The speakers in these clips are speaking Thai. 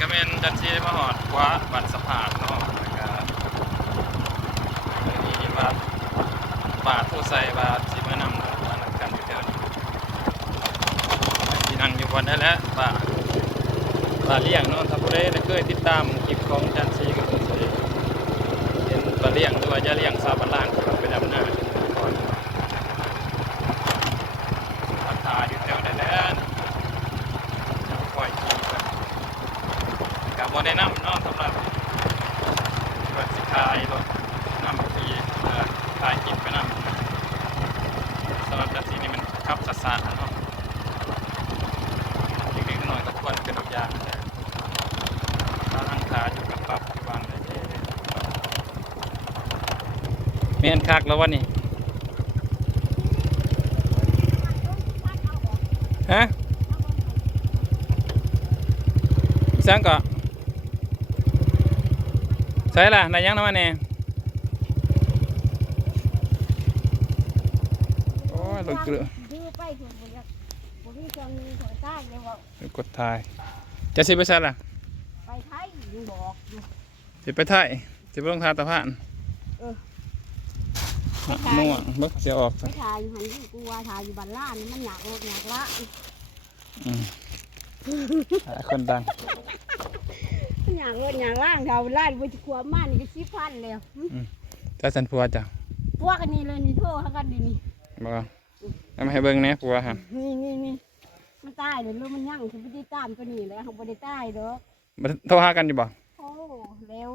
ก็เป็นจันทีมาหอดกว่าบัตรสภาพเนาะแล้วก็มีบาทผู้ใส่บาทสิมานำมานั่งกันอยู่เดินที่นั่งอยู่บนได้แล้วบาทเลี้ยงเนาะถ้าผู้ใดได้เคยติดตามคลิปของจันทีก็คงจะเห็นปลาเลี้ยงหรือว่าจะเลี้ยงซาบันล่างที่ว่าไปดำหน้าก่อนราคาอยู่แถวได้แล้วปล่อยทีกับโมได้นำเนาะสำหรับรถสิขายรถนำทีขายกินไปนำสำหรับจันทีนี่มันขับสะๆเนาะเด็กๆหน่อยก็ควรเป็นตัวอย่างถ้าทางขาอยู่กับปั๊บที่วางได้เมียนคักแล้ววะนี่ฮะสังก็ใช่ล่ะนายยังน้ำมันเนี่ยโอ้ยหลุดเกลืออกดทายจะสิไปใช่ล่ะไปไทยอยู่บอกสิไปไทยสิไปลงทานตะพานม่วงเบิกเสียออกไปถ่ายอยู่หันที่กูว่าถ่ายอยู่บ้านล่านี่มันอยากรถอยากละคนดังมันอยากรถอยากล่างแถวล่าไปจะกลัวมากนี่ก็10,000เลยถ้าสันพัวจ้ะพวกกันนี่เลยนี่โทษเขากันดีนี่บ่ทำให้เบิ่งเนี่ยพัวฮะนี่มันตายเลยลูกมันยั่งฉันไม่ได้ตามก็นี่เลยเขาไม่ได้ตายเด้อโทรหากันอยู่บ่โอ้แล้ว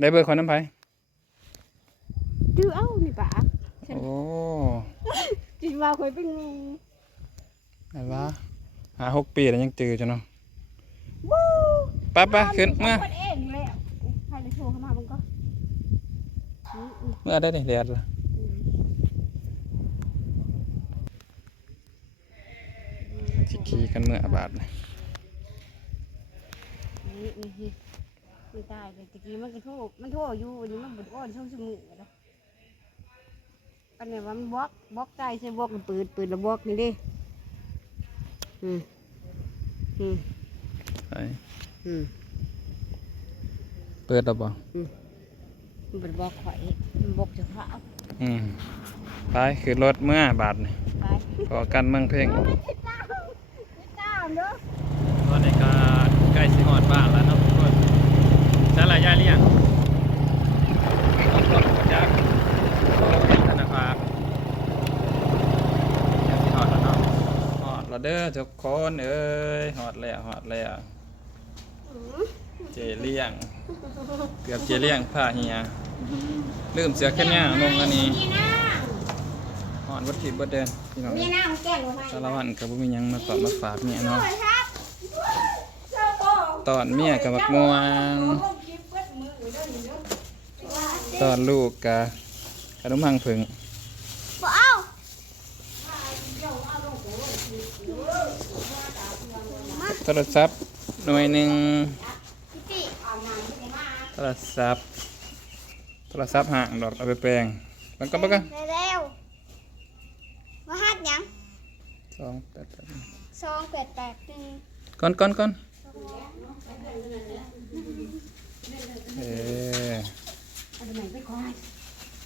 ได้เบอร์คนน้ำไผ่ดื้อเอ้านี่ปะโอ้จิตว่าคอยเป็นงูอะไรวะ5-6 ปีแล้วยังจืดจ้ะเนาะไปขึ้นเมื่อเองเลยใครจะโทรเข้ามาบ้างก็เมื่อได้เนี่ยเดือดละขี่กันเมื่อบาทเลยไม่ตายเลยตะกี้มันโทษอยู่นี่มันบุดอ้อนช่วงสมุนเลยอันนี้ว่ามันบล็อกใจใช่บล็อกปืนแล้วบล็อกนี่ดิเปิดแล้วบ่มันเป็นบล็อกข่อยมันบล็อกจะขาวไปคือรถเมื่อบาทนี่ขอกันเมืองเพ่งตอนนี้ก็ใกล้สิหอดบ้านแล้วเนาะทุกคนใช่ละยายเลี้ยงจากธนาคารยังสิหอดแล้วเนาะหอดแล้วเด้อทุกคนเอ้ยหอดแล้วเจเลี้ยงเกือบเจเลี้ยงผ้าเฮียลืมเสือแค่นี้ลงอันนี้หอดวัตถุดิบเดินพี่น้องสารวัตรกับบุมียังมาตอบมาฝากเนี่ยเนาะตอนเมียกับบักม่วงตอนลูกกับขนมพังผึ่งโทรศัพท์หน่วยหนึ่งโทรศัพท์ห่างดอกเอาไปแปลงมันก็เร็วมาฮัดยัง288ก่อน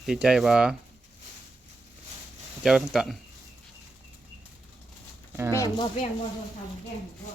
ดีใจบ่ดีใจบ่ทั้งตอนแป้งบ่ทำแป้งบ่